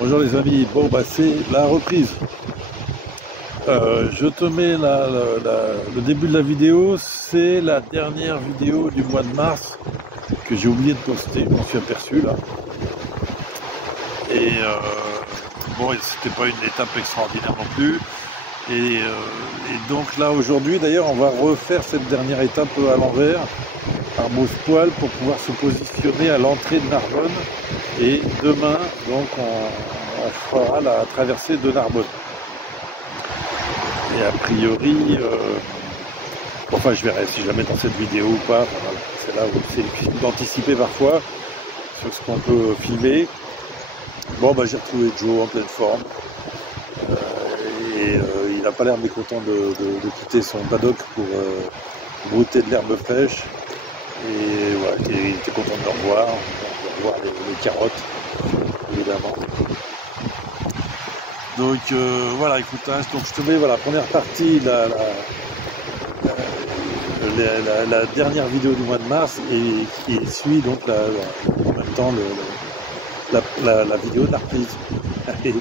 Bonjour les amis, bon bah c'est la reprise. Je te mets le début de la vidéo, c'est la dernière vidéo du mois de mars que j'ai oublié de poster, je m'en suis aperçu là. Et bon, c'était pas une étape extraordinaire non plus. Et donc là aujourd'hui d'ailleurs on va refaire cette dernière étape à l'envers, par Beauce-Poil, pour pouvoir se positionner à l'entrée de Narbonne. Et demain donc on fera la traversée de Narbonne. Et a priori, enfin je verrai si je la mets dans cette vidéo ou pas. Enfin, voilà. C'est là où c'est difficile d'anticiper parfois sur ce qu'on peut filmer. Bon bah j'ai retrouvé Joe en pleine forme. Il n'a pas l'air mécontent de quitter son paddock pour brouter de l'herbe fraîche. Et voilà, il était content de le revoir, les carottes, évidemment. Donc voilà, écoute, hein, donc je te mets voilà, première partie, la dernière vidéo du mois de mars et qui suit donc en même temps la vidéo de la reprise. Allez.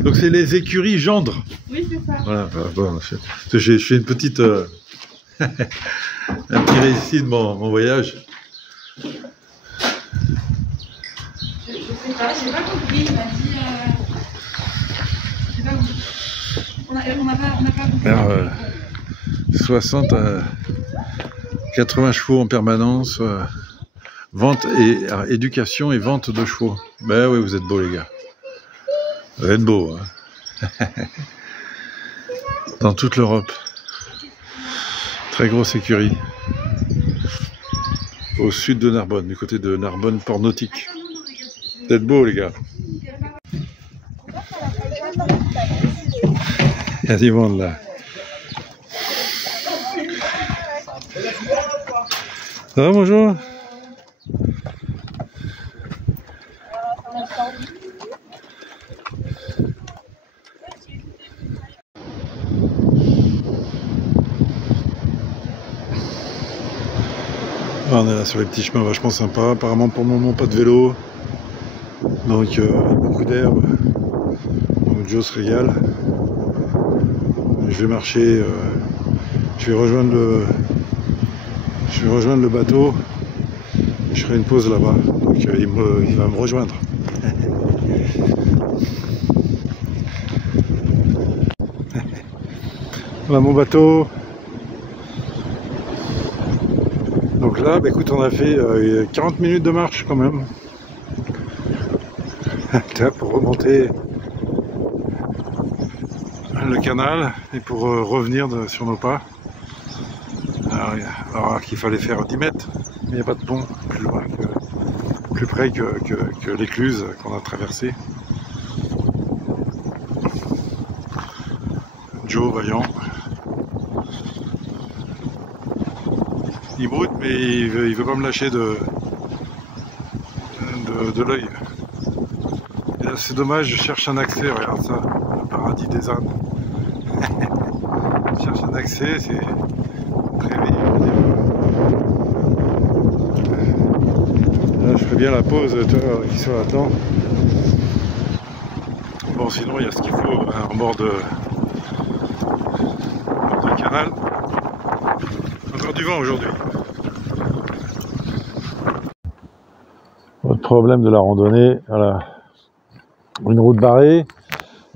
Donc c'est les écuries Gendre. Oui, c'est ça. Voilà, bon, j'ai fait une petite un petit récit de mon voyage. Je sais pas, j'ai pas compris. Il m'a dit. J'ai pas compris. On n'a pas compris. Alors, 60 à 80 chevaux en permanence. Vente et éducation et vente de chevaux. Ben oui, vous êtes beaux les gars. Vous êtes beaux, hein. Dans toute l'Europe. Très grosse écurie. Au sud de Narbonne, du côté de Narbonne, port nautique. Vous êtes beaux les gars. Il y a du monde là. Ça va, bonjour? On est là sur les petits chemins vachement sympas. Apparemment pour le moment pas de vélo. Donc beaucoup d'herbe. Donc Joe se régale. Je vais marcher. Je vais rejoindre le bateau. Je ferai une pause là-bas. Donc il va me rejoindre. Voilà mon bateau. Donc là, bah écoute, on a fait 40 minutes de marche quand même. Là, pour remonter le canal et pour revenir sur nos pas. Alors qu'il fallait faire 10 mètres, mais il n'y a pas de pont plus près que l'écluse qu'on a traversée. Joe, vaillant. Il broute, mais il veut pas me lâcher de l'œil. Et là, c'est dommage, je cherche un accès, regarde ça, le paradis des ânes. Je cherche un accès, c'est très vite. Là, je ferai bien la pause, qui soit à temps. Bon, sinon, il y a ce qu'il faut hein, en bord de canal. Encore du vent aujourd'hui. Autre problème de la randonnée, voilà, une route barrée,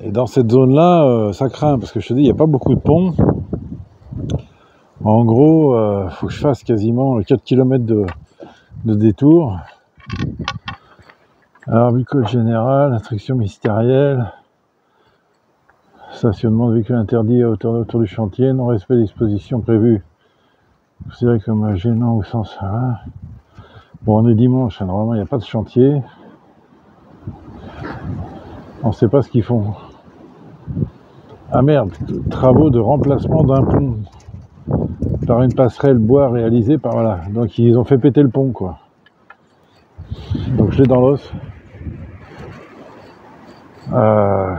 et dans cette zone-là, ça craint, parce que je te dis, il n'y a pas beaucoup de ponts. En gros, faut que je fasse quasiment 4 km de détour. Alors, vu code général, instruction ministérielle, stationnement de véhicules interdits autour du chantier, non-respect des dispositions prévues, considéré comme gênant au sens... Hein. Bon, on est dimanche, hein, normalement il n'y a pas de chantier. On ne sait pas ce qu'ils font. Ah merde, travaux de remplacement d'un pont par une passerelle bois réalisée par... Voilà, donc ils ont fait péter le pont, quoi. Donc je l'ai dans l'os. Ah,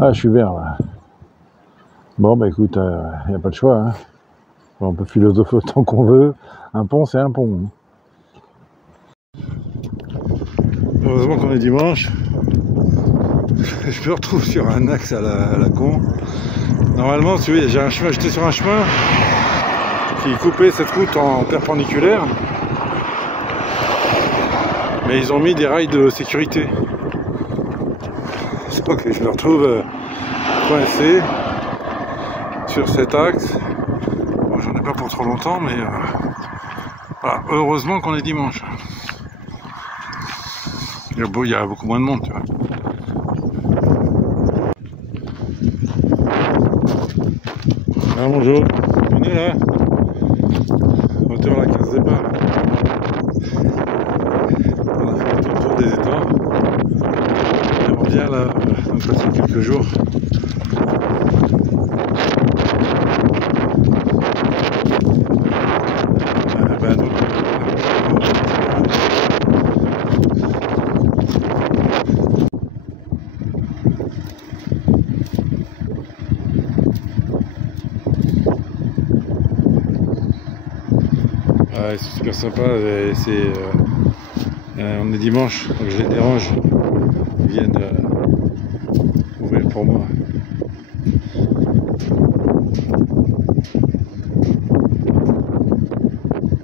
je suis vert, là. Bon, bah écoute, il n'y a pas de choix, hein. On peut philosopher autant qu'on veut. Un pont, c'est un pont. Heureusement qu'on est dimanche. Je me retrouve sur un axe à la con. Normalement, tu vois, j'étais sur un chemin qui coupait cette route en perpendiculaire. Mais ils ont mis des rails de sécurité. Donc je me retrouve coincé sur cet axe. Bon, j'en ai pas pour trop longtemps, mais voilà. Heureusement qu'on est dimanche. Il y a beaucoup moins de monde, tu vois. Ah, bonjour, on est là, hauteur la 15 départ. On a fait le tour des étangs. Et on vient là, on passe quelques jours. Ouais, c'est super sympa, on est dimanche, donc je les dérange, ils viennent ouvrir pour moi.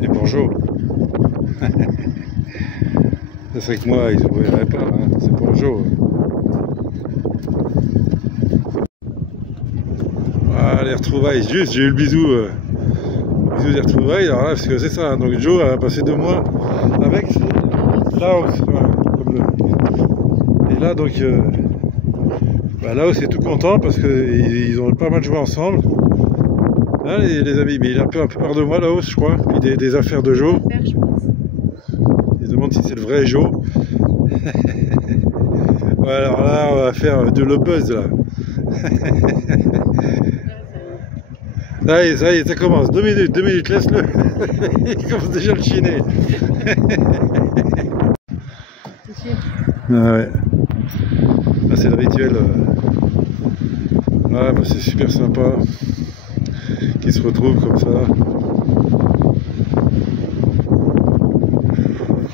Et bonjour. Ça serait que moi, ils ouvriraient pas, hein. C'est bonjour. Ah, les retrouvailles, juste, j'ai eu le bisou. Bisous des retrouvailles, alors là, parce que c'est ça, donc Joe a passé 2 mois avec Laos, voilà, et là donc Laos est tout content parce qu'ils ont pas mal joué ensemble, hein, les amis, mais il a un peu peur de moi Laos, je crois, puis des affaires de Joe, il se demande si c'est le vrai Joe. Ouais, alors là on va faire de le buzz là. Ça y est, ça commence. 2 minutes, laisse-le. Il commence déjà à le chiner. Ah ouais. Ah, c'est le rituel. Ah, bah, c'est super sympa qu'ils se retrouvent comme ça.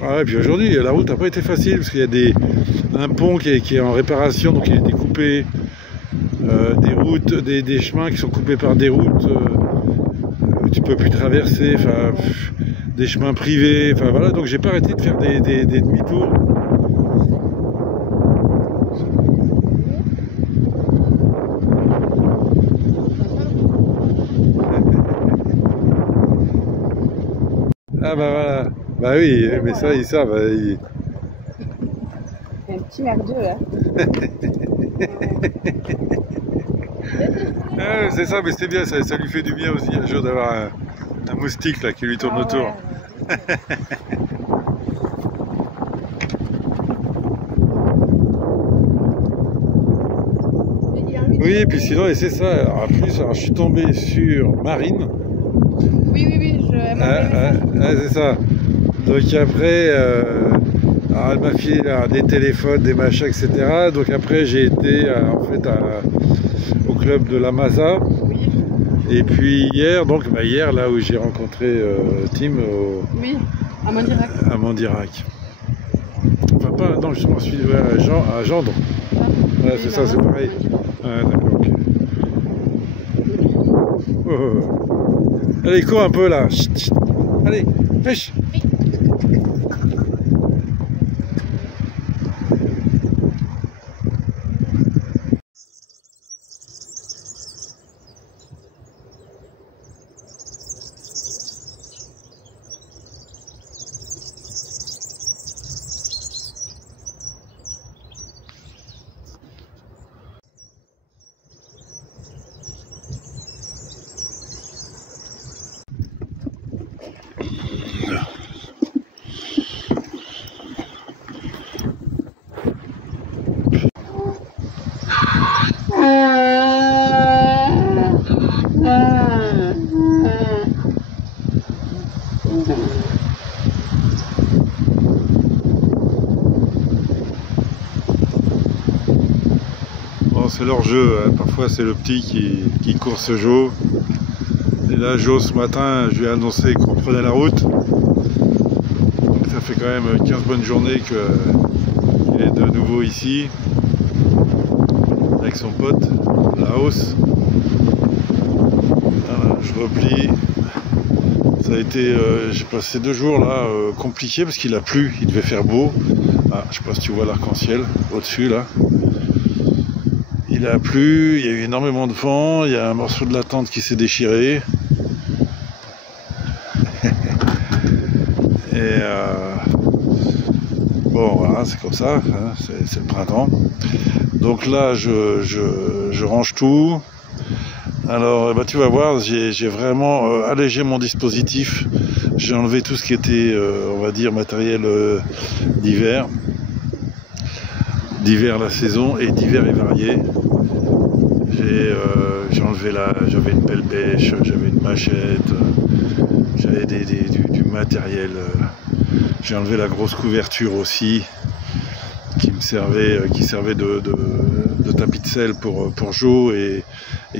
Ah, et puis aujourd'hui, la route n'a pas été facile parce qu'il y a un pont qui est en réparation, donc il a été coupé. Des routes, des chemins qui sont coupés par des routes, tu peux plus traverser, enfin des chemins privés, enfin voilà, donc j'ai pas arrêté de faire des demi-tours. Ah bah voilà, bah oui, mais ça ils savent. Il y a un petit merdeux là. Ah, c'est ça, mais c'est bien, ça lui fait du bien aussi un jour d'avoir un moustique là qui lui tourne autour. Ouais. Oui, et puis sinon, et c'est ça, alors, en plus, alors, je suis tombé sur Marine. Oui, c'est ça. Donc après, alors, elle m'a filé des téléphones, des machins, etc. Donc après, j'ai été en fait au club de la Masa. Oui. Et puis hier, donc hier, là où j'ai rencontré Tim. Oui, à Mandirac. À Mandirac. Enfin, pas, non, justement, je suis à Gendre. Ah, voilà, c'est ça, c'est pareil. Ah, d'accord, ok. Oh. Allez, cours un peu là. Chut, chut. Allez, pêche. Bon, c'est leur jeu, hein. Parfois c'est le petit qui court ce jeu. Et là, Jo, ce matin, je lui ai annoncé qu'on prenait la route. Donc ça fait quand même 15 bonnes journées qu'il est de nouveau ici. Avec son pote, Laos. Voilà, je replie. Ça a été, j'ai passé 2 jours là compliqués parce qu'il a plu, il devait faire beau. Ah, je sais pas si tu vois l'arc-en-ciel au-dessus là. Il a plu, il y a eu énormément de vent, il y a un morceau de la tente qui s'est déchiré. Et bon voilà, c'est comme ça, hein, c'est le printemps. Donc là je range tout. Alors bah, tu vas voir, j'ai vraiment allégé mon dispositif. J'ai enlevé tout ce qui était on va dire matériel d'hiver. D'hiver la saison et d'hiver et varié. J'ai enlevé j'avais une pelle bêche, j'avais une machette, j'avais du matériel. J'ai enlevé la grosse couverture aussi qui servait de tapis de selle pour Jo et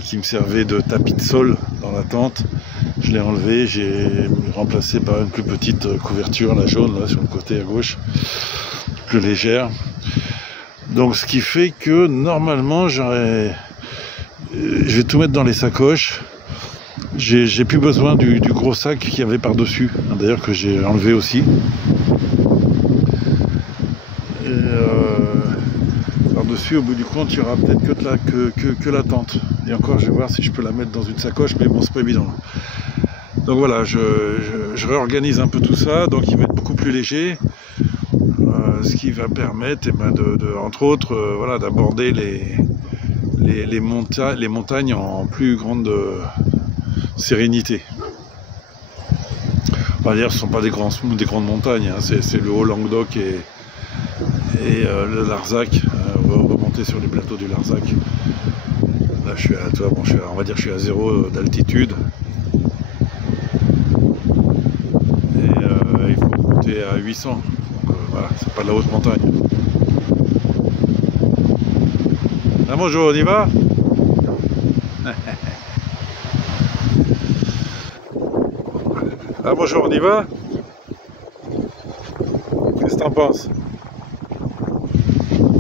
qui me servait de tapis de sol dans la tente. Je l'ai enlevé, j'ai remplacé par une plus petite couverture, la jaune là sur le côté à gauche, plus légère. Donc ce qui fait que normalement je vais tout mettre dans les sacoches. J'ai plus besoin du gros sac qu'il y avait par dessus, d'ailleurs que j'ai enlevé aussi. Par dessus, au bout du compte, il y aura peut-être que la tente. Et encore, je vais voir si je peux la mettre dans une sacoche, mais bon, c'est pas évident. Donc voilà, je réorganise un peu tout ça, donc il va être beaucoup plus léger. Ce qui va permettre, entre autres, voilà, d'aborder les montagnes en plus grande sérénité. On va dire, ce ne sont pas des grandes montagnes, hein, c'est le Haut-Languedoc et le Larzac, remonter sur les plateaux du Larzac. Là, je suis on va dire, je suis à 0 d'altitude. Et il faut monter à 800. Voilà, c'est pas de la haute montagne. Ah bonjour, on y va? Ah bonjour, on y va? Qu'est-ce que t'en penses?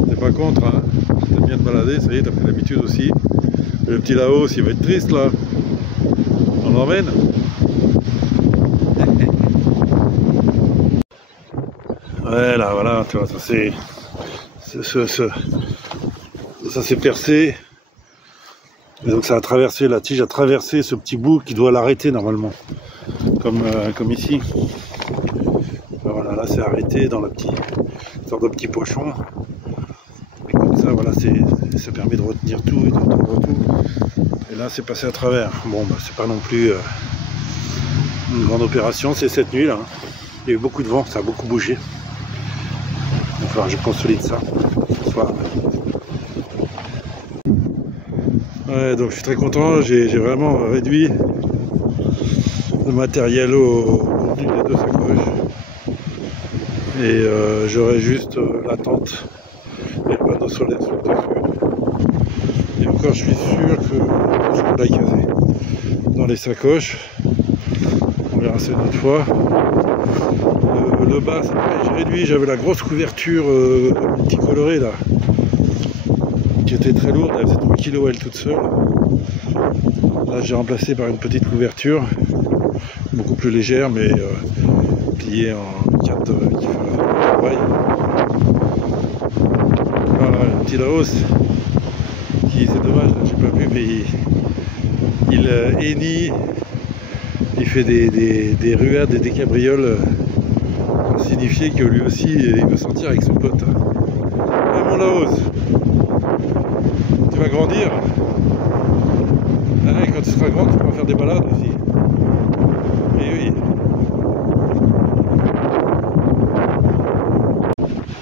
T'es pas contre, hein? T'aimes bien te balader, ça y est, t'as pris l'habitude aussi. Le petit Laos, il va être triste là. On l'emmène? Ouais, là, voilà, tu vois, ça s'est percé. Et donc ça a traversé, la tige a traversé ce petit bout qui doit l'arrêter normalement. Comme ici. Voilà, là c'est arrêté dans une sorte de petit pochon. Et comme ça, voilà, ça permet de retenir tout et de retenir tout. Et là c'est passé à travers. Bon, bah, c'est pas non plus une grande opération, c'est cette nuit là. Il y a eu beaucoup de vent, ça a beaucoup bougé. Il va falloir que je consolide ça ce soir. Ouais, donc je suis très content, j'ai vraiment réduit le matériel au bout des 2 sacoches. Et j'aurai juste la tente et le panneau solaire sur le dessus. Et encore, je suis sûr que je peux la caser dans les sacoches. On verra ça une autre fois. Le bas, c'est pareil, j'ai réduit, j'avais la grosse couverture multicolorée là, qui était très lourde, elle faisait 3 kg elle toute seule. Là j'ai remplacé par une petite couverture, beaucoup plus légère, mais pliée en 4 qui fait le travail. Voilà, le petit Laos, qui c'est dommage, j'ai pas vu, mais il hennit, il fait des ruades et des cabrioles pour signifier que lui aussi il veut sortir avec son pote. Ah mon Laos, tu vas grandir. Ah, quand tu seras grand, tu pourras faire des balades aussi. Et oui.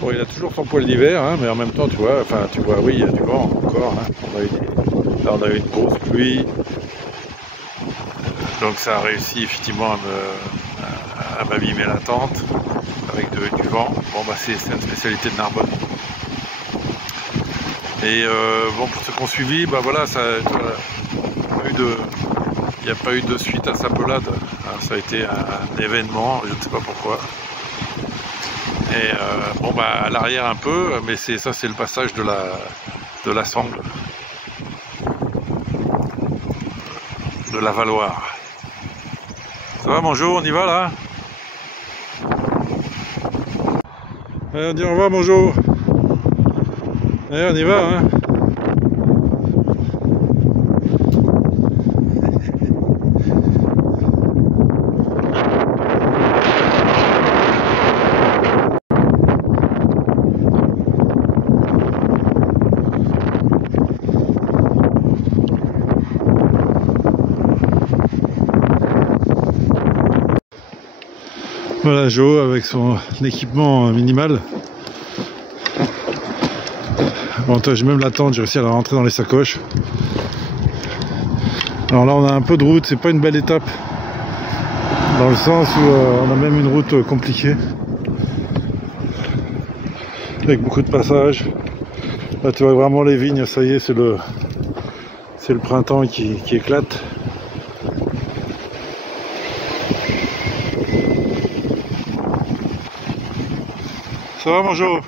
Bon, il a toujours son poil d'hiver, hein, mais en même temps, tu vois, oui, il y a du vent encore. Hein. Là, on a eu une grosse pluie. Donc ça a réussi effectivement à m'abîmer la tente avec du vent. Bon, bah c'est une spécialité de Narbonne. Et bon, pour ceux qui ont suivi, bah voilà, ça a eu Il n'y a pas eu de suite à sa pelade. Ça a été un événement, je ne sais pas pourquoi. Et bon bah à l'arrière un peu, mais ça c'est le passage de la Sangle, de la Valoire. Ça va mon Jo, on y va là? Allez, on dit au revoir mon Jo. Allez, on y va hein. Voilà Jo avec son équipement minimal. Avantage même la tente, j'ai réussi à la rentrer dans les sacoches. Alors là on a un peu de route, c'est pas une belle étape. Dans le sens où on a même une route compliquée. Avec beaucoup de passages. Là tu vois vraiment les vignes, ça y est, c'est le printemps qui éclate. Ça va mon Jo?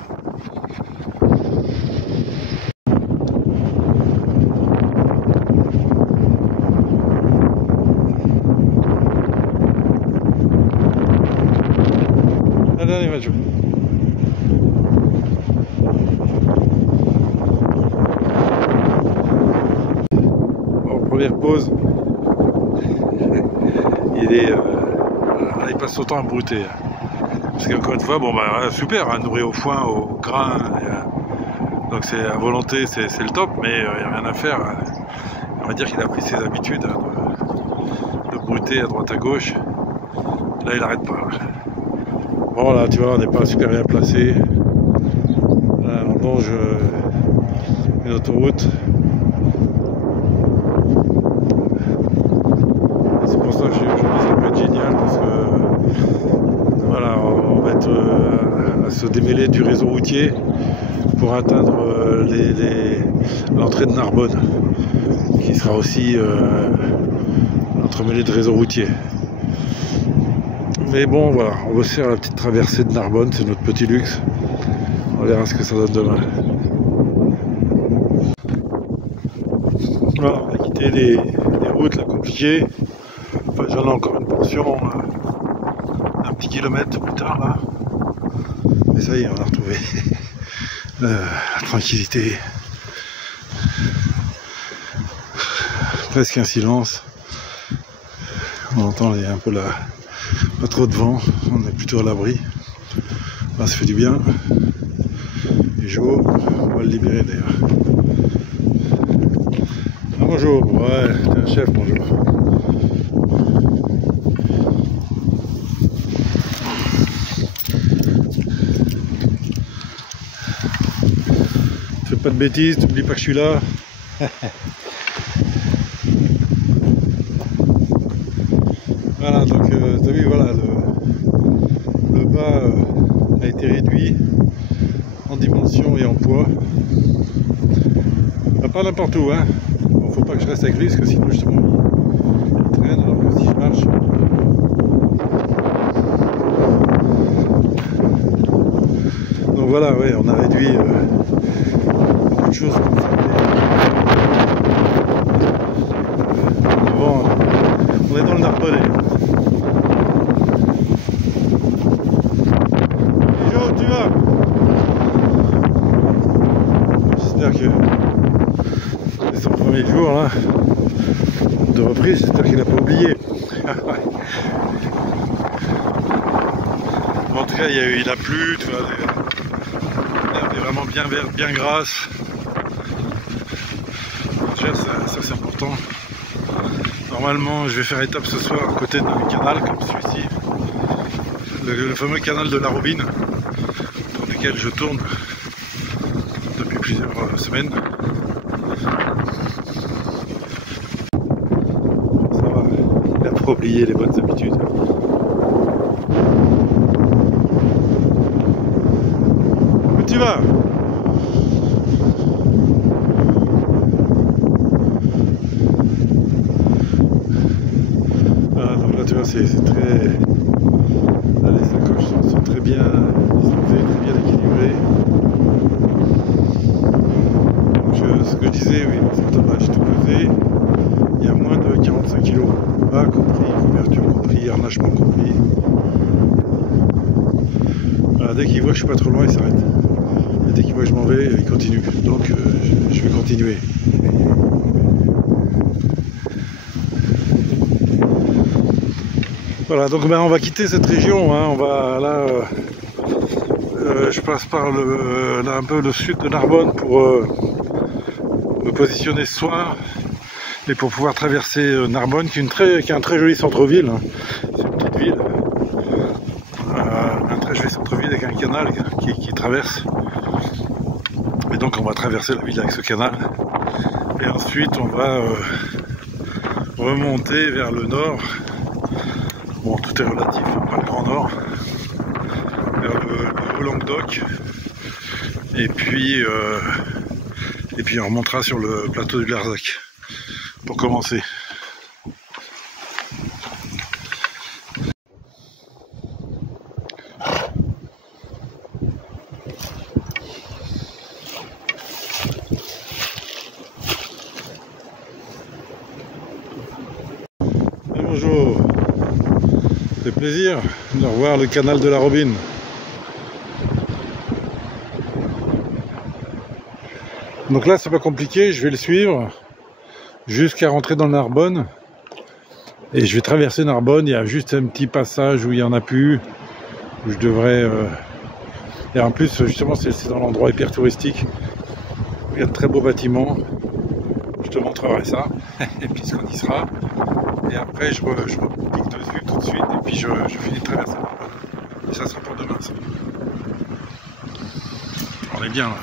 Allez, va Jo. Bon, première pause. Il passe son temps à brouter. Parce qu'encore une fois, bon bah super, hein, nourri au foin, au grain, donc c'est à volonté, c'est le top, mais il n'y a rien à faire. On va dire qu'il a pris ses habitudes hein, de brouter à droite à gauche. Là il n'arrête pas. Bon là tu vois, on n'est pas super bien placé. Là on longe une autoroute. C'est pour ça que ça peut être génial parce que voilà, on va être à se démêler du réseau routier pour atteindre l'entrée de Narbonne, qui sera aussi entremêlée de réseau routier. Mais bon, voilà, on va se faire la petite traversée de Narbonne, c'est notre petit luxe. On verra ce que ça donne demain. Voilà, on va quitter les routes là, compliquées. Enfin, j'en ai encore une portion. Un petit kilomètre plus tard là, et ça y est, on a retrouvé la tranquillité, presque un silence. On entend un peu pas trop de vent, on est plutôt à l'abri. Là, ça fait du bien. Et Jo, on va le libérer d'ailleurs. Ah, bonjour, ouais, t'es un chef, bonjour. Pas de bêtises, n'oublie pas que je suis là. Voilà, donc t'as vu, voilà, le bas a été réduit en dimension et en poids. Pas n'importe où, hein. Bon, faut pas que je reste avec lui parce que sinon justement il traîne alors que si je marche. Donc voilà, ouais, on a réduit beaucoup de choses comme ça. Bon, on est dans le Narbonnais. Jo, tu vas? J'espère que c'est son premier jour là de reprise, j'espère qu'il n'a pas oublié. Bon, en tout cas, il a plu, tu vois, l'herbe est vraiment bien verte, bien grasse. Déjà, ça c'est important. Normalement, je vais faire étape ce soir à côté d'un canal comme celui-ci, le fameux canal de la Robine, pour lequel je tourne depuis plusieurs semaines. Ça va, il a pas oublié les bonnes habitudes. Où tu vas? tu vois, c'est très... Là, les sacoches sont très bien, ils sont très bien équilibrés. Donc ce que je disais, oui, dans cette table, j'ai tout pesé, il y a moins de 45 kg. Bas compris, couverture compris, harnachement compris. Voilà, dès qu'il voit que je suis pas trop loin, il s'arrête. Et dès qu'il voit que je m'en vais, il continue. Donc je vais continuer. Voilà, donc on va quitter cette région, hein. On va là, je passe par là, un peu le sud de Narbonne pour me positionner ce soir et pour pouvoir traverser Narbonne, qui est un très joli centre-ville, hein. C'est une petite ville, un très joli centre-ville avec un canal qui traverse. Et donc on va traverser la ville avec ce canal et ensuite on va remonter vers le nord. Bon, tout est relatif, pas le Grand Nord, vers le Haut-Languedoc, et puis on remontera sur le plateau du Larzac pour commencer. Et bonjour. Ça fait plaisir de revoir le canal de la Robine. Donc là c'est pas compliqué, je vais le suivre jusqu'à rentrer dans le Narbonne. Et je vais traverser Narbonne, il y a juste un petit passage où il n'y en a plus, où je devrais... Et en plus justement c'est dans l'endroit hyper touristique, il y a de très beaux bâtiments. Je te montrerai ça, et puis ce qu'on y sera. Et après je repique dessus tout de suite et puis je finis de traverser Narbonne. Et ça sera pour demain ça. On est bien là.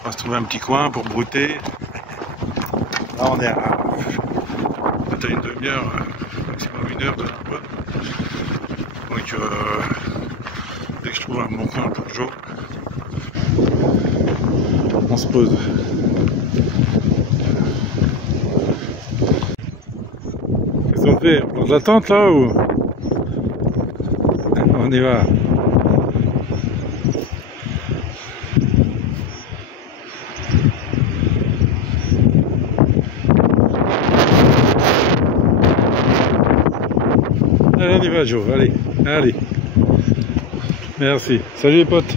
On va se trouver un petit coin pour brouter. Là on est à peut-être une demi-heure, maximum une heure de Narbonne. Donc dès que je trouve un bon coin pour le jour, on se pose. Qu'est-ce qu'on fait? On plante la tente là ou on y va? Allez, on y va Joe, allez, allez. Merci. Salut les potes.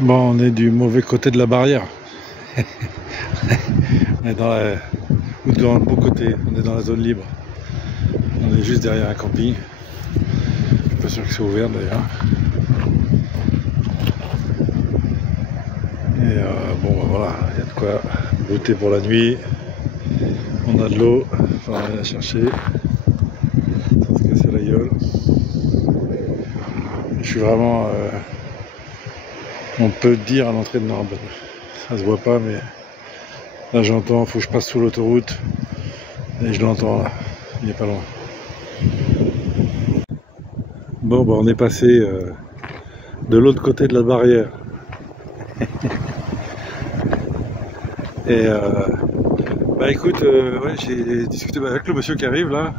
Bon, on est du mauvais côté de la barrière. On est dans le bon côté, on est dans la zone libre. On est juste derrière un camping. Je suis pas sûr que c'est ouvert d'ailleurs. Et bon bah voilà, il y a de quoi brouter pour la nuit. On a de l'eau, on va aller la chercher. Ça se casse la gueule. Je suis vraiment, on peut dire, à l'entrée de Narbonne. Ça se voit pas, mais là j'entends, il faut que je passe sous l'autoroute. Et je l'entends là, il est pas loin. Bon, bah on est passé de l'autre côté de la barrière. Et bah écoute, ouais, j'ai discuté avec le monsieur qui arrive là.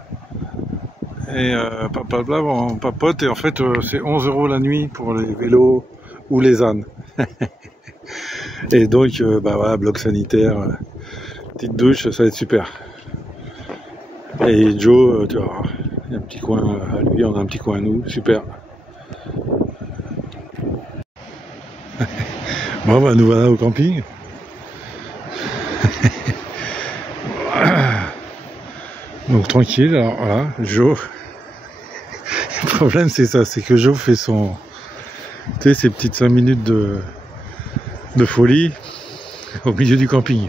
Et on papote et en fait c'est 11 € la nuit pour les vélos ou les ânes. Et donc bah voilà, bloc sanitaire, petite douche, ça va être super. Et Joe, tu vois, il y a un petit coin à lui, on a un petit coin à nous, super. Bon bah nous voilà au camping. Donc tranquille, alors voilà, Joe. Le problème c'est ça, c'est que Joe fait son... Tu sais, ces petites 5 minutes de folie au milieu du camping.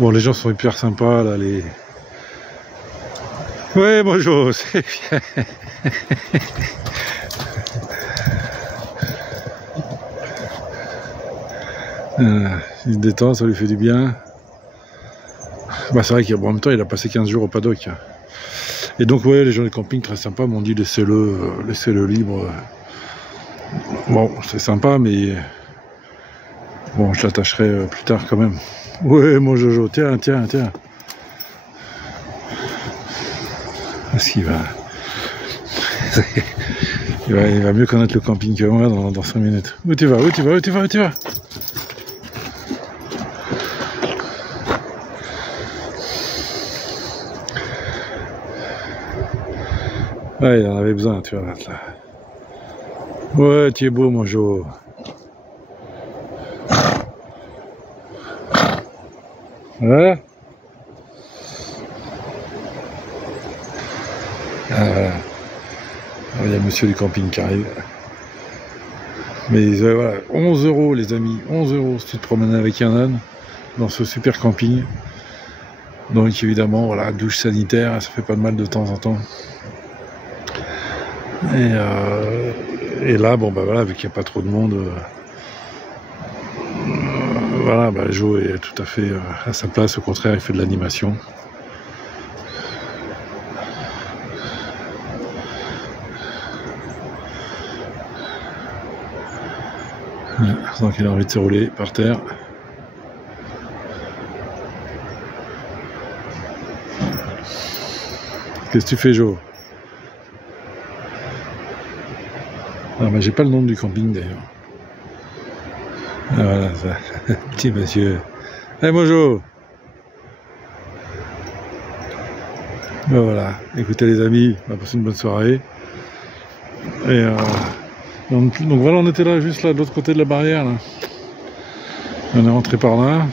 Bon, les gens sont hyper sympas là, les... Ouais, bonjour, c'est bien. Il se détend, ça lui fait du bien. Bah c'est vrai qu'en même temps il a passé 15 jours au paddock. Et donc ouais, les gens du camping très sympas m'ont dit laissez-le libre. Bon, c'est sympa, mais Bon, je l'attacherai plus tard quand même. Ouais, mon Jojo, tiens, tiens, tiens. Est-ce qu'il va... il va mieux connaître le camping que moi dans 5 minutes. Où tu vas? Où tu vas? Où tu vas? Où tu vas? Ouais, il en avait besoin, tu vois, là. Ouais, tu es beau, mon Jo. Ouais. Voilà. Il y a le monsieur du camping qui arrive. Mais voilà, 11 € les amis, 11 € si tu te promènes avec un âne dans ce super camping. Donc évidemment, voilà, douche sanitaire, ça fait pas de mal de temps en temps. Et là, bon bah voilà, vu qu'il n'y a pas trop de monde, voilà, bah, Jo est tout à fait à sa place, au contraire, il fait de l'animation. Donc il a envie de se rouler par terre. Qu'est-ce que tu fais, Jo? Ah, mais j'ai pas le nom du camping d'ailleurs. Ah, voilà, ça. Petit monsieur. Eh, mon Jo! Ben voilà, écoutez les amis, on va passer une bonne soirée. Et donc voilà, on était là, juste là, de l'autre côté de la barrière. Là. On est rentré par là.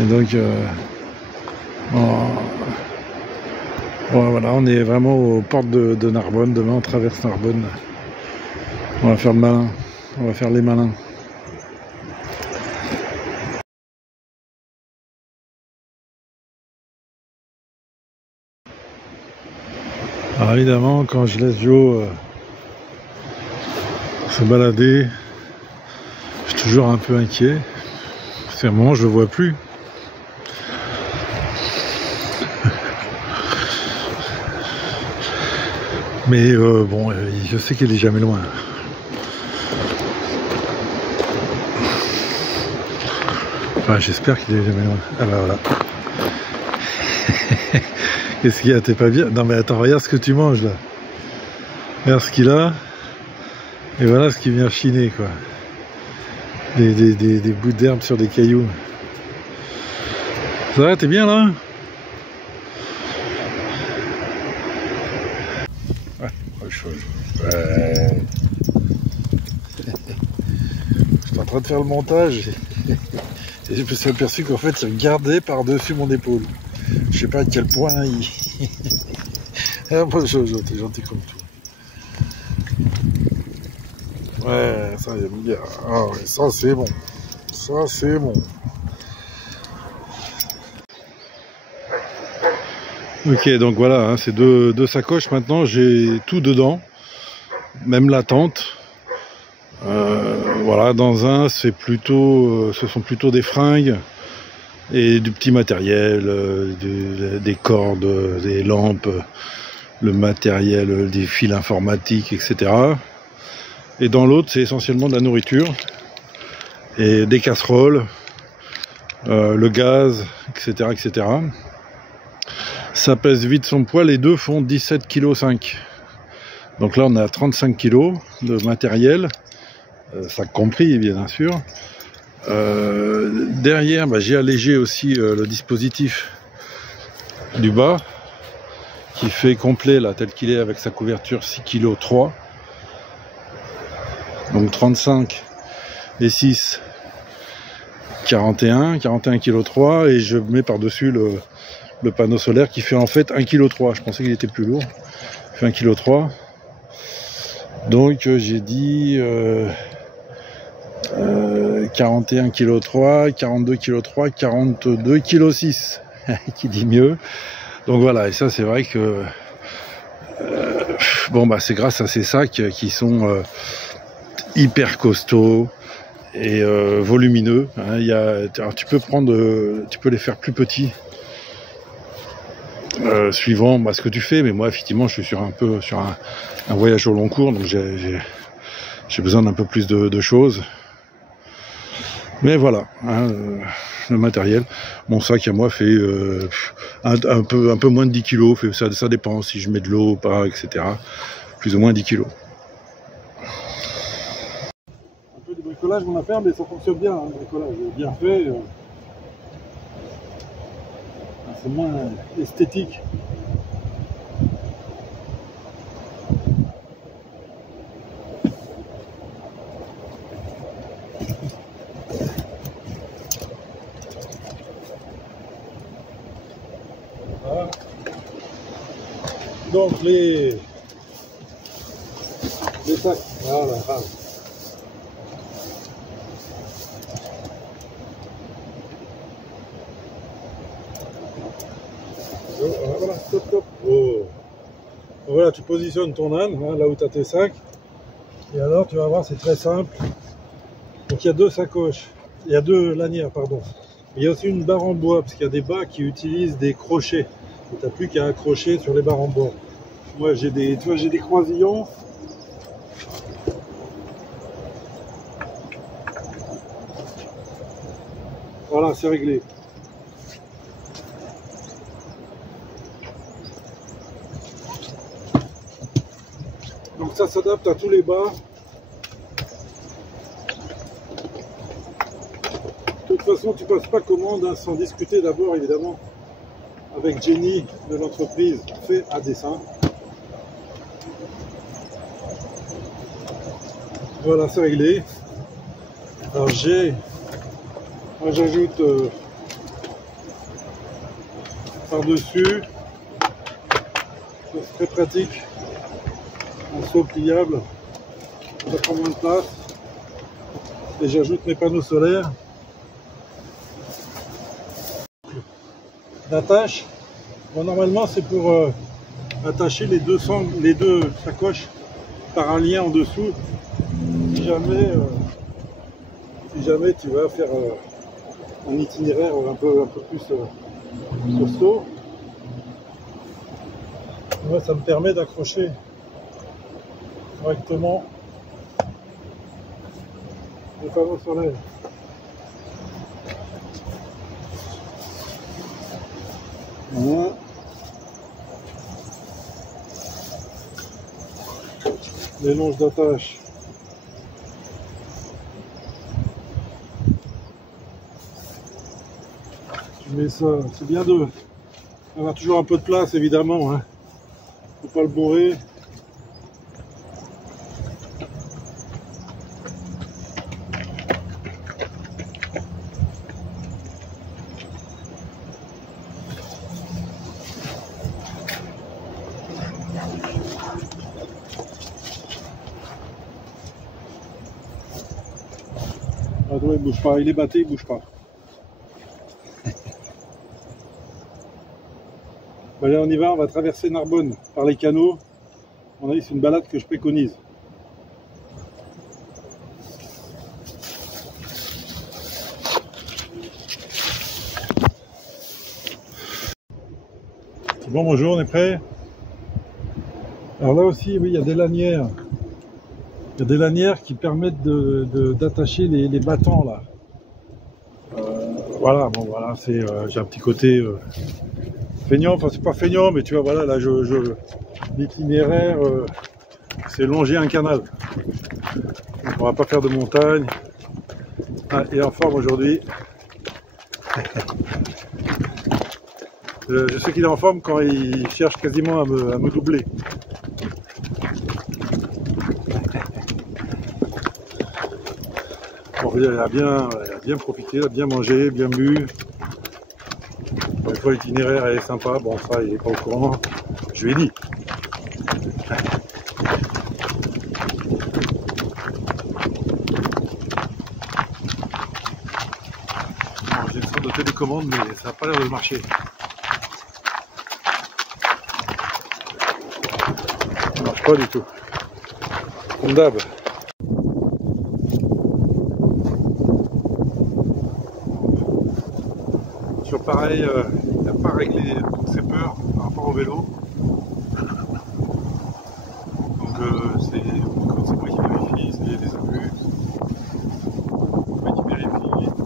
Et donc, voilà, on est vraiment aux portes de Narbonne. Demain, on traverse Narbonne. On va faire le malin. On va faire les malins. Alors évidemment, quand je laisse Jo se balader, je suis toujours un peu inquiet. Parce qu'à un moment, je le vois plus. Mais bon, je sais qu'il est jamais loin. Enfin, j'espère qu'il est jamais loin. Ah bah voilà. Qu'est-ce qu'il y a? T'es pas bien? Non mais attends, regarde ce que tu manges là. Regarde ce qu'il a. Et voilà ce qu'il vient chiner quoi. Des bouts d'herbe sur des cailloux. Ça va, t'es bien là? Ouais, autre chose. Ouais. J'étais en train de faire le montage et je me suis aperçu qu'en fait il regardait par-dessus mon épaule. Je sais pas à quel point il... Ah, bon, Jojo, t'es gentil comme tout. Ouais, ça j'aime bien. Ah ouais, ça c'est bon. Ça c'est bon. Ok, donc voilà, hein, c'est deux sacoches maintenant. J'ai tout dedans, même la tente. Voilà, dans un, c'est plutôt, ce sont plutôt des fringues et du petit matériel, des cordes, des lampes, le matériel, des fils informatiques, etc. Et dans l'autre, c'est essentiellement de la nourriture et des casseroles, le gaz, etc., etc. Ça pèse vite son poids, les deux font 17,5 kg. Donc là, on a 35 kg de matériel, sac compris, bien sûr. Derrière, bah, j'ai allégé aussi le dispositif du bas, qui fait complet, là, tel qu'il est, avec sa couverture 6,3 kg. Donc 35 et 6, 41,3 kg, et je mets par-dessus le panneau solaire qui fait en fait 1,3 kg. Je pensais qu'il était plus lourd. Il fait 1,3 kg. Donc j'ai dit 41,3 kg, 42,3 kg, 42,6 kg. Qui dit mieux. Donc voilà, et ça c'est vrai que bon bah c'est grâce à ces sacs qui sont hyper costauds et volumineux. Hein. Alors tu peux les faire plus petits suivant ce que tu fais, mais moi effectivement je suis sur un voyage au long cours, donc j'ai besoin d'un peu plus de choses. Mais voilà, hein, le matériel. Mon sac à moi fait un peu moins de 10 kg, ça dépend si je mets de l'eau ou pas, etc. Plus ou moins 10 kg. Un peu de bricolage on a fait, mais ça fonctionne bien, hein, le bricolage bien fait. C'est moins esthétique. Voilà. Donc les sacs, voilà. Voilà, stop. Oh. Voilà, tu positionnes ton âne, hein, là où tu as tes sacs. Et alors, tu vas voir, c'est très simple. Donc, il y a deux sacoches. Il y a deux lanières, pardon. Il y a aussi une barre en bois, parce qu'il y a des bas qui utilisent des crochets. Tu n'as plus qu'à accrocher sur les barres en bois. Moi, j'ai des croisillons. Voilà, c'est réglé. Donc ça s'adapte à tous les bas. De toute façon, tu passes pas commande hein, sans discuter d'abord, évidemment, avec Jenny de l'entreprise Fait à Dessin. Voilà, c'est réglé. Alors moi j'ajoute par-dessus. C'est très pratique. Un seau pliable, ça prend moins de place. Et j'ajoute mes panneaux solaires. D'attache. Bon, normalement c'est pour attacher les deux sacoches par un lien en dessous. Si jamais tu vas faire un itinéraire un peu plus costaud, moi ça me permet d'accrocher correctement les panneaux solaires. Voilà. Les longes d'attache. Tu mets ça, c'est bien d'avoir toujours un peu de place évidemment, hein. Faut pas le bourrer. Attends, il bouge pas, il est batté, il bouge pas. Allez, on y va, on va traverser Narbonne par les canaux. On a dit c'est une balade que je préconise. Bon, bonjour, on est prêt? Alors là aussi, oui, il y a des lanières. Il y a des lanières qui permettent d'attacher les battants là. Voilà, bon voilà, j'ai un petit côté feignant, enfin c'est pas feignant, mais tu vois, voilà, là l'itinéraire, c'est longer un canal. Donc, on va pas faire de montagne. Ah, il est en forme aujourd'hui. Je sais qu'il est en forme quand il cherche quasiment à me doubler. Bon, il a bien profité, il a bien mangé, bien bu. Une fois l'itinéraire est sympa, bon ça il n'est pas au courant, je lui ai dit. J'ai une sorte de télécommande mais ça n'a pas l'air de marcher. Ça ne marche pas du tout. Comme d'hab. Pareil, il n'a pas réglé toutes ses peurs par rapport au vélo. Donc c'est moi qui vérifie, c'est des abus. C'est moi qui vérifie.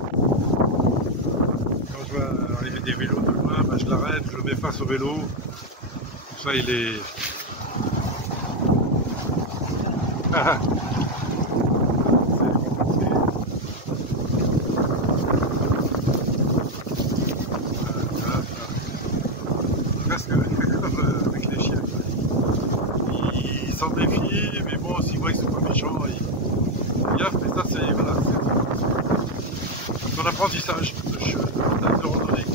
des vélos de loin, bah, je l'arrête, je le mets face au vélo. Comme ça il est... Ah. Presque comme avec les chiens. Ils s'en méfient, mais bon, s'ils voient qu'ils sont pas méchants, ils gaffe, mais ça c'est voilà, son apprentissage de randonnée.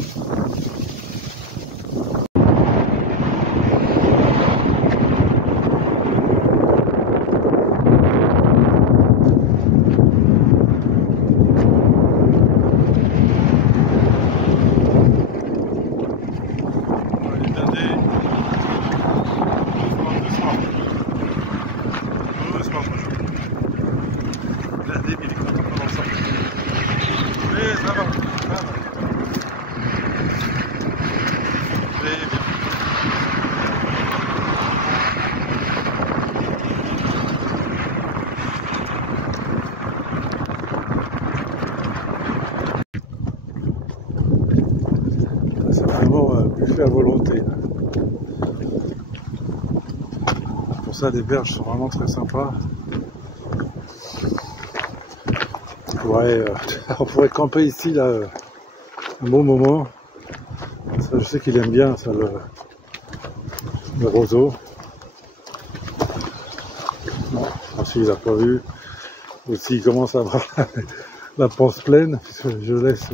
C'est vraiment buffet à volonté. Pour ça, les berges sont vraiment très sympas. On pourrait camper ici là, un bon moment. Ça, je sais qu'il aime bien ça, le roseau. Non, s'il n'a pas vu, ou s'il commence à avoir la panse pleine, puisque je laisse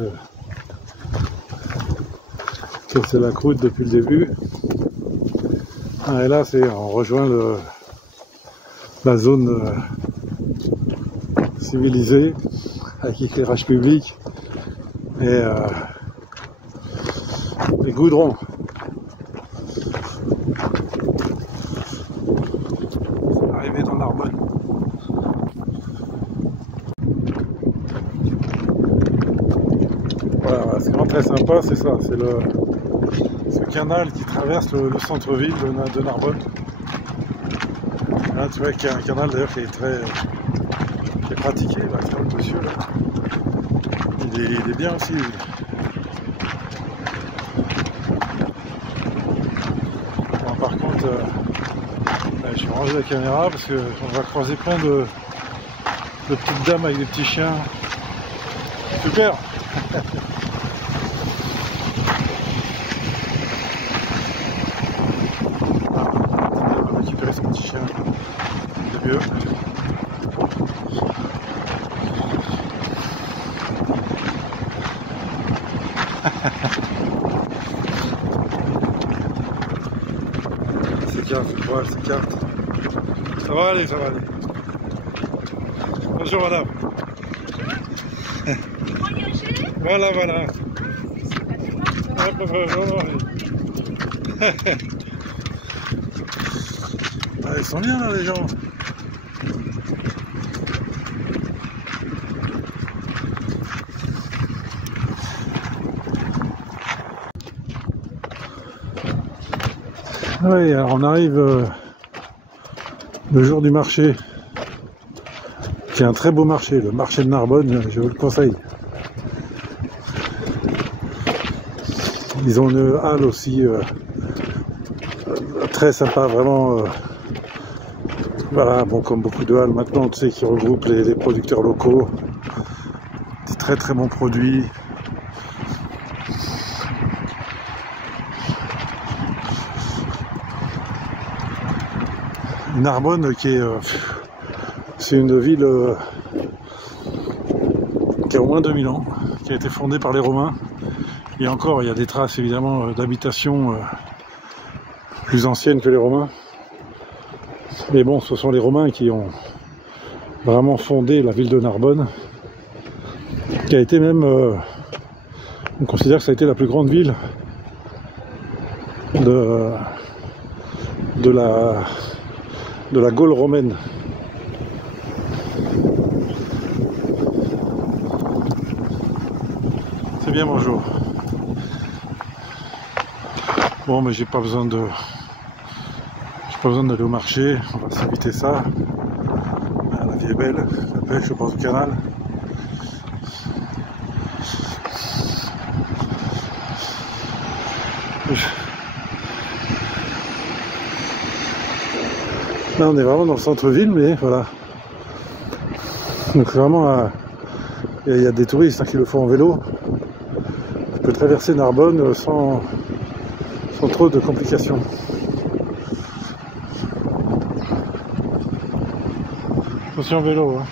casser la croûte depuis le début. Ah, et là, on rejoint la zone civilisée avec éclairage public et les goudrons. C'est arrivé dans Narbonne. Voilà, c'est vraiment très sympa, c'est ça, c'est ce canal qui traverse le centre-ville de Narbonne. Là, tu vois qu'il y a un canal d'ailleurs qui est pratiqué, là, c'est monsieur là. Il est bien aussi. Bon, par contre, je vais ranger la caméra parce qu'on va croiser plein de petites dames avec des petits chiens. Super. On va récupérer ce petit chien de vieux. C'est carte. Ça va aller, ça va aller. Bonjour madame. Voilà, voilà. Ah, ils sont bien là les gens. Oui, alors on arrive le jour du marché, qui est un très beau marché, le marché de Narbonne, je vous le conseille. Ils ont une halle aussi très sympa, vraiment. Voilà, bon, comme beaucoup de halles maintenant, tu sais, qui regroupent les producteurs locaux. Des très très bons produits. Narbonne qui est, c'est une ville qui a au moins 2000 ans, qui a été fondée par les Romains. Et encore, il y a des traces évidemment d'habitation plus anciennes que les Romains. Mais bon, ce sont les Romains qui ont vraiment fondé la ville de Narbonne, qui a été même, on considère que ça a été la plus grande ville de la Gaule romaine. C'est bien, bonjour. Bon, mais j'ai pas besoin d'aller au marché, on va s'éviter ça. Ah, la vie est belle, la pêche au bord du canal. Là on est vraiment dans le centre-ville, mais voilà. Donc vraiment, il y a des touristes qui le font en vélo. Tu peux traverser Narbonne sans trop de complications. Attention vélo, hein.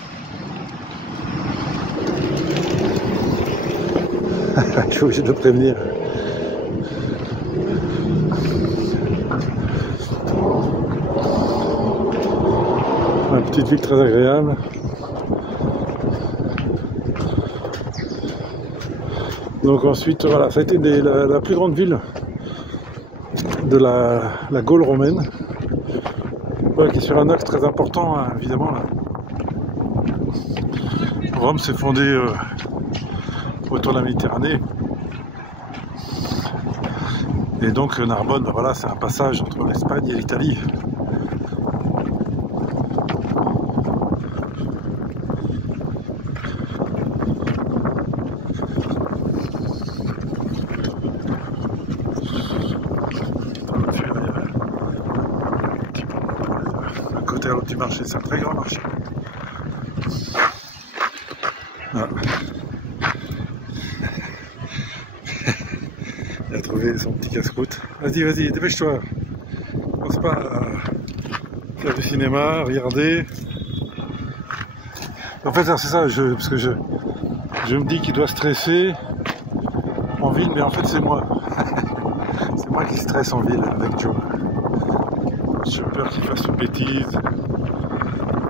Je suis obligé de le prévenir. Une petite ville très agréable. Donc ensuite, voilà, ça a été la plus grande ville de la Gaule romaine, ouais, qui est sur un axe très important, hein, évidemment. Là. Rome s'est fondée autour de la Méditerranée. Et donc Narbonne, ben voilà, c'est un passage entre l'Espagne et l'Italie. Un côté à l'autre du marché, c'est un très grand marché. Ah. Il a trouvé son petit casse-croûte. Vas-y, vas-y, dépêche-toi. Pense pas à faire du cinéma, regarder. En fait, c'est ça, parce que je me dis qu'il doit stresser en ville, mais en fait c'est moi. C'est moi qui stresse en ville avec Joe. J'ai peur qu'il fasse une bêtise,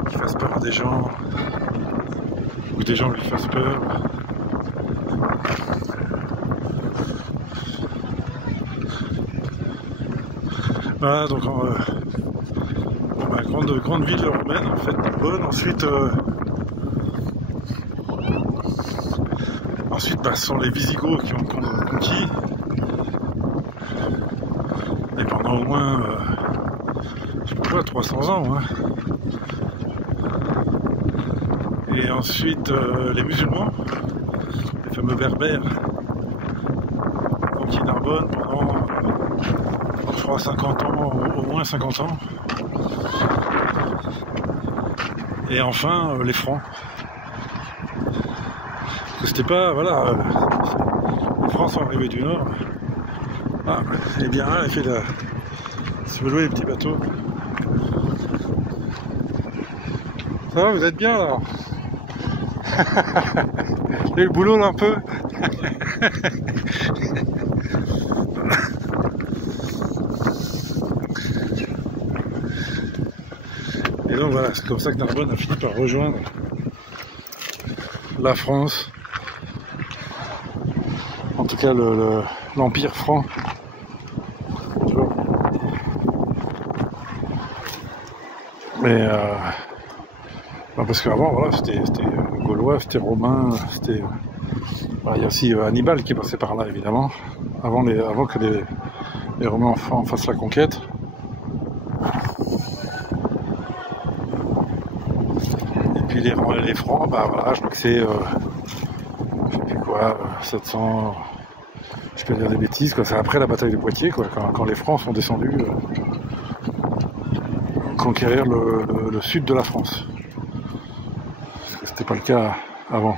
qu'il fasse peur à des gens, ou des gens lui fassent peur. Voilà, donc grande ville romaine en fait, bonne. Ensuite, ce sont les Visigoths qui ont conquis. Et pendant au moins, je sais pas, 300 ans. Hein. Et ensuite, les musulmans, les fameux berbères, conquis Narbonne pendant, je crois, 50 ans, au moins 50 ans. Et enfin, les Francs. C'était pas, voilà, les Francs sont arrivés du Nord. Ah, et bien là, il fait la... Si vous louez les petits bateaux. Ça va, vous êtes bien là? Vous avez le boulot là un peu? Et donc voilà, c'est comme ça que Narbonne a fini par rejoindre la France. En tout cas l'Empire franc. Mais parce qu'avant voilà, c'était gaulois, c'était romain, c'était. Voilà, il y a aussi Hannibal qui est passé par là évidemment, avant que les Romains en fassent la conquête. Et puis les Francs, bah voilà, je crois que c'est je sais plus quoi, 700. Je peux dire des bêtises, quoi. C'est après la bataille de Poitiers, quoi, quand les Francs sont descendus conquérir le sud de la France. Parce que c'était pas le cas avant.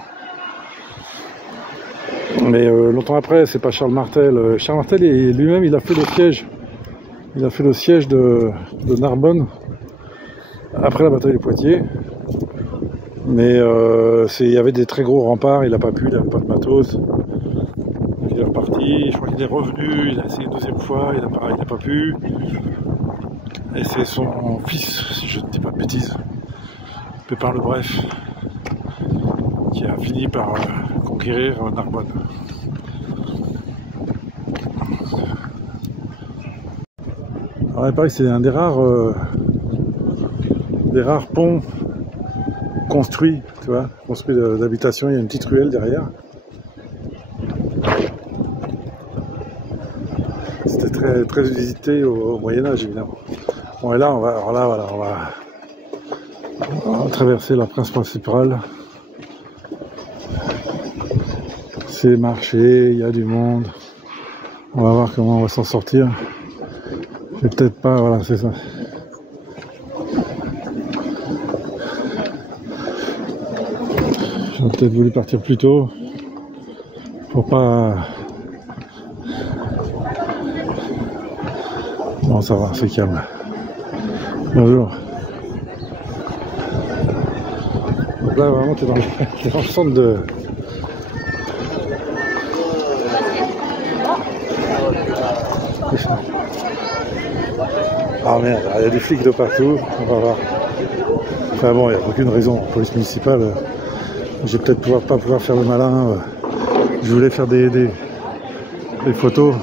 Mais longtemps après, c'est pas Charles Martel. Charles Martel lui-même, il a fait le siège. Il a fait le siège de Narbonne après la bataille de Poitiers. Mais il y avait des très gros remparts, il n'a pas pu, il n'avait pas de matos. Il est reparti, je crois qu'il est revenu, il a essayé une deuxième fois, il n'a pas pu. Et c'est son fils, si je ne dis pas de bêtises, Pépin le Bref, qui a fini par conquérir Narbonne. Alors il paraît que c'est un des rares ponts construits, tu vois, construits d'habitation. Il y a une petite ruelle derrière. C'était très, très visité au Moyen-Âge, évidemment. Bon, et là, on va traverser la place principale. C'est marché, il y a du monde. On va voir comment on va s'en sortir. C'est peut-être pas, voilà, c'est ça. J'aurais peut-être voulu partir plus tôt pour pas. Bon, ça va, c'est calme. Bonjour. Donc là, vraiment, t'es dans le centre de. Ah merde, il y a des flics de partout, on va voir. Enfin bon, il n'y a aucune raison. Police municipale, je vais peut-être pas pouvoir faire le malin. Je voulais faire des photos.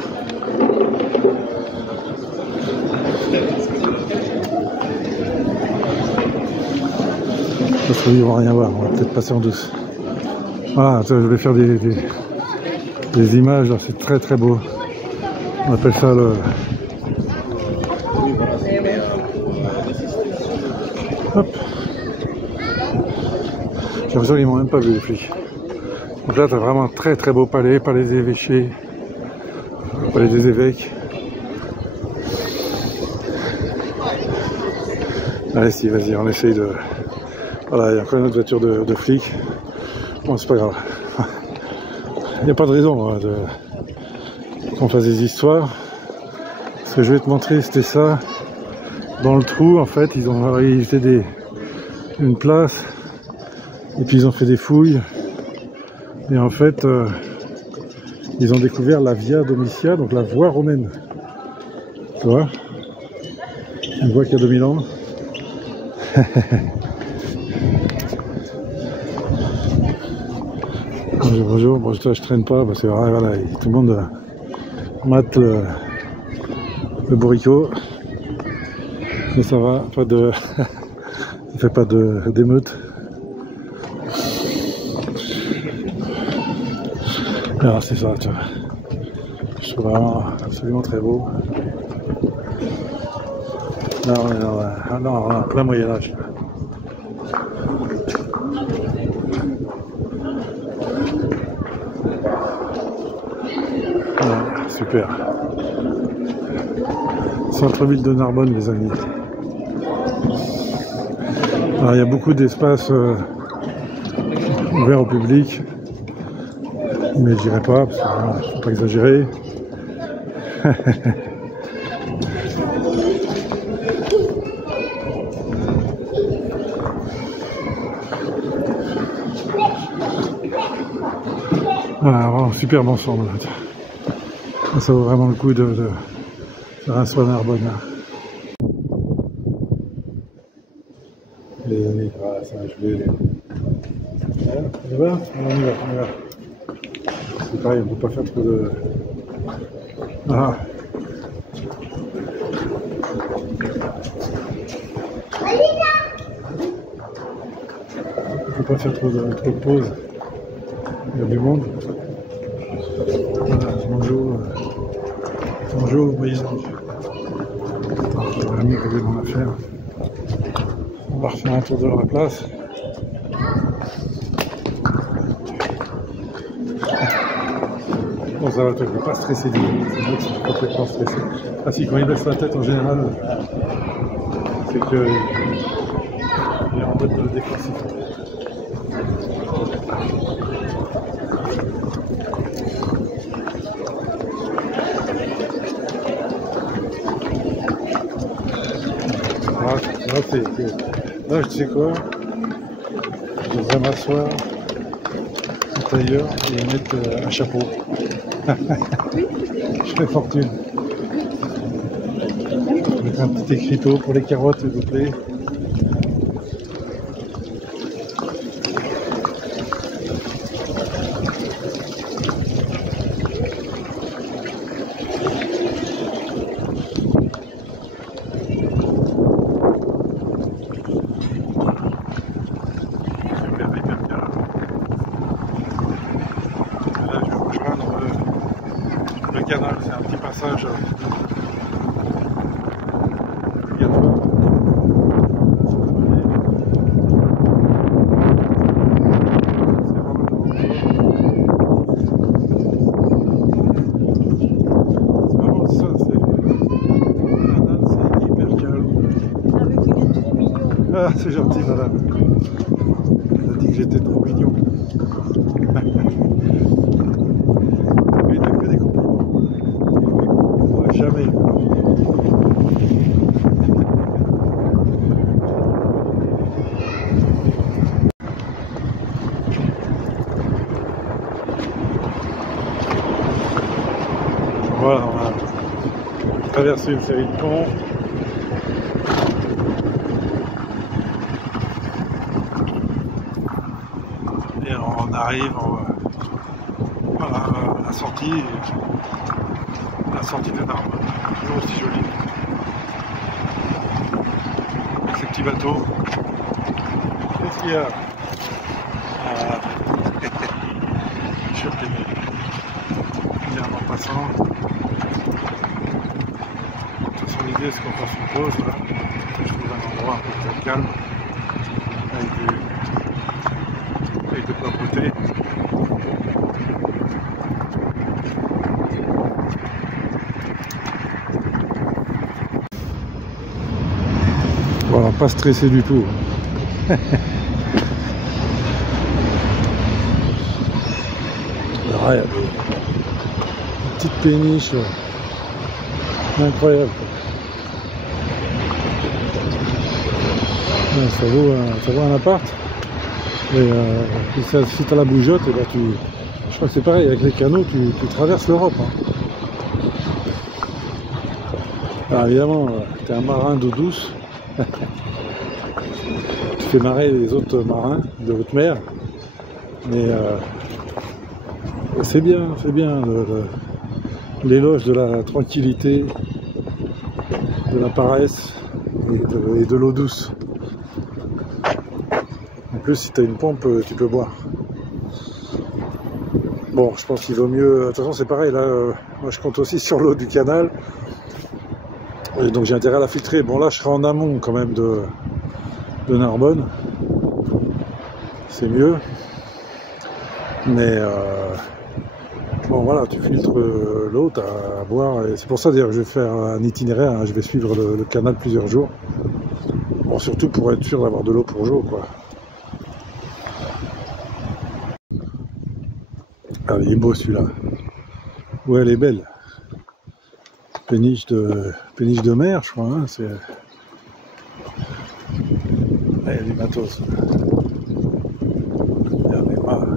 Parce qu'ils vont rien voir, on va peut-être passer en douce. Voilà, je voulais faire des images, c'est très très beau. On appelle ça le... Hop. J'ai l'impression qu'ils m'ont même pas vu les flics. Donc là, tu as vraiment un très très beau palais, palais des évêchés, palais des évêques. Allez, si, vas-y, on essaye de... Voilà, il y a encore une autre voiture de flics. Bon, c'est pas grave. Il n'y a pas de raison hein, qu'on fasse des histoires. Ce que je vais te montrer, c'était ça. Dans le trou, en fait, ils ont fait une place. Et puis ils ont fait des fouilles. Et en fait, ils ont découvert la Via Domitia, donc la voie romaine. Tu vois? Une voie qui a 2000 ans. Bonjour, bon, je traîne pas parce que voilà, tout le monde mate le bourricot. Mais ça va, pas de. Ça fait pas d'émeute. Alors c'est ça, tu vois. Je trouve vraiment absolument très beau. Là on est dans plein Moyen-Âge. Ah, super. Centre-ville de Narbonne, les amis. Alors, il y a beaucoup d'espaces ouverts au public, mais je dirais pas, parce que faut pas exagérer. Voilà, vraiment super ensemble. Ça vaut vraiment le coup de faire un soin à Narbonne. Les amis, voilà, ça je vais... On y va. C'est pareil, on ne peut pas faire trop de... Ah. On ne peut pas faire trop de pauses. Il y a du monde. Voilà, bonjour, Moyen-Âge. Attends, je vais venir régler mon affaire. On va refaire un tour de la place. Bon, ça va, tu ne peux pas stresser du tout. C'est vrai que c'est complètement stressé. Ah si, quand il baisse la tête en général, c'est qu'il est en mode défensif. Là, tu sais quoi? Je devrais m'asseoir en tailleur et mettre un chapeau. Je fais fortune. Mettre un petit écriteau pour les carottes, s'il vous plaît. Canal, c'est un petit passage obligatoire. Ah, c'est gentil, madame. Elle a dit que j'étais trop mignon. Lui, il n'a que des compliments. Moi, jamais. Voilà, on a traversé une série de ponts. Et on arrive voilà, à la sortie de Narbonne. Toujours aussi jolie. Avec ces petits bateaux. Qu'est-ce qu'il y a? Je suis peiné. Il y a un en passant. De toute façon, l'idée c'est qu'on fasse une pause là. Je trouve un endroit un peu plus calme avec de quoi côté. Voilà, pas stressé du tout. Alors, il y a des petites péniches incroyables. Ça vaut un appart. Mais si tu as la bougeotte, et ben je crois que c'est pareil avec les canaux, tu traverses l'Europe. Hein. Alors évidemment, tu es un marin d'eau douce. Tu fais marrer les autres marins de haute mer. Mais c'est bien l'éloge de la tranquillité, de la paresse et de l'eau douce. En plus, si tu as une pompe, tu peux boire. Bon, je pense qu'il vaut mieux... De toute façon, c'est pareil, là, moi je compte aussi sur l'eau du canal. Et donc j'ai intérêt à la filtrer. Bon, là, je serai en amont quand même de Narbonne. C'est mieux. Mais bon, voilà, tu filtres l'eau, tu as à boire. Et c'est pour ça, d'ailleurs, que je vais faire un itinéraire. Hein, je vais suivre le canal plusieurs jours. Bon, surtout pour être sûr d'avoir de l'eau pour jour, quoi. Ah, il est beau celui-là. Ouais, elle est belle. Péniche de mer, je crois. Hein, c'est... Ah, il y a du matos. Il y a des mâts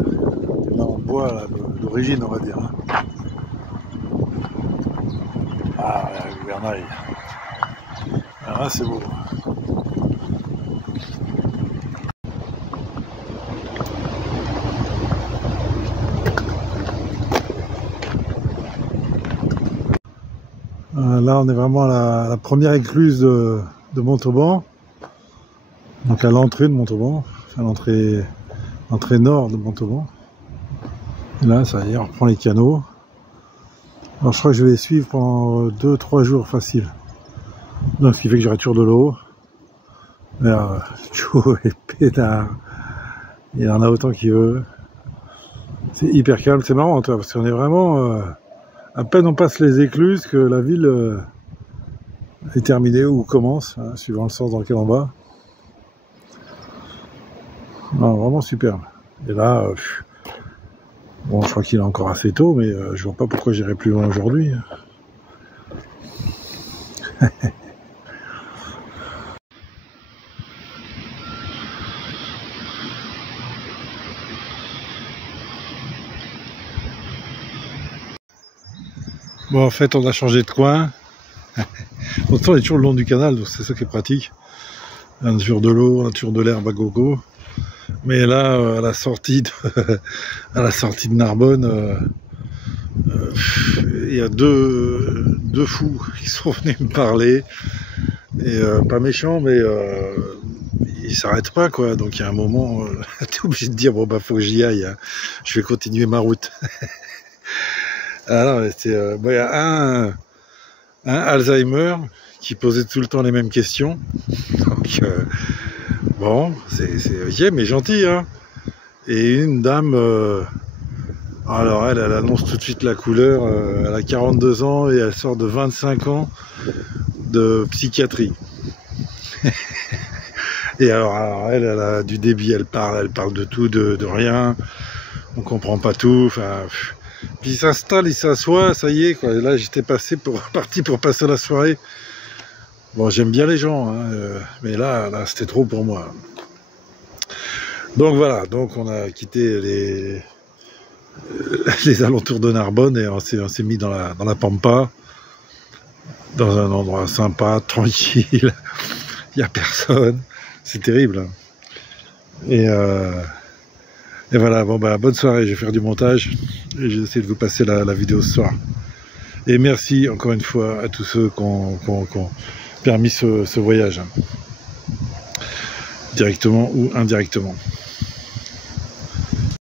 en bois d'origine, on va dire. Hein. Ah, le gouvernail. Ah, là, c'est beau. Là, on est vraiment à la première écluse de Montauban, donc à l'entrée de Montauban, enfin l'entrée nord de Montauban. Et là, ça y est, on reprend les canaux. Alors, je crois que je vais les suivre pendant 2-3 jours facile. Donc, ce qui fait que j'aurai toujours de l'eau. Joe est pétard. Il en a autant qu'il veut. C'est hyper calme, c'est marrant, toi, parce qu'on est vraiment... à peine on passe les écluses que la ville est terminée ou commence, hein, suivant le sens dans lequel on va. Non, vraiment superbe. Et là, bon, je crois qu'il est encore assez tôt, mais je vois pas pourquoi j'irai plus loin aujourd'hui. Bon, en fait, on a changé de coin. Pourtant, on est toujours le long du canal, donc c'est ça qui est pratique. On a toujours de l'eau, on a toujours de l'herbe à gogo. Mais là, à la sortie de Narbonne, il y a deux fous qui sont venus me parler. Et pas méchants, mais ils s'arrêtent pas, quoi. Donc il y a un moment, t'es obligé de dire, bon, bah, faut que j'y aille. Hein. Je vais continuer ma route. Alors, il y a un Alzheimer qui posait tout le temps les mêmes questions. Donc, bon, c'est ok, mais gentil, hein. Et une dame, alors elle annonce tout de suite la couleur. Elle a 42 ans et elle sort de 25 ans de psychiatrie. Et alors elle a du débit, elle parle de tout, de rien. On comprend pas tout. Enfin, puis il s'installe, il s'assoit, ça y est quoi. Et là j'étais parti pour passer la soirée. Bon, j'aime bien les gens, hein, mais là c'était trop pour moi. Donc voilà, donc on a quitté les alentours de Narbonne et on s'est mis dans la Pampa, dans un endroit sympa, tranquille. Il n'y a personne, c'est terrible. Et voilà, bon bah bonne soirée, je vais faire du montage et j'essaie de vous passer la vidéo ce soir. Et merci encore une fois à tous ceux qui ont permis ce voyage, directement ou indirectement.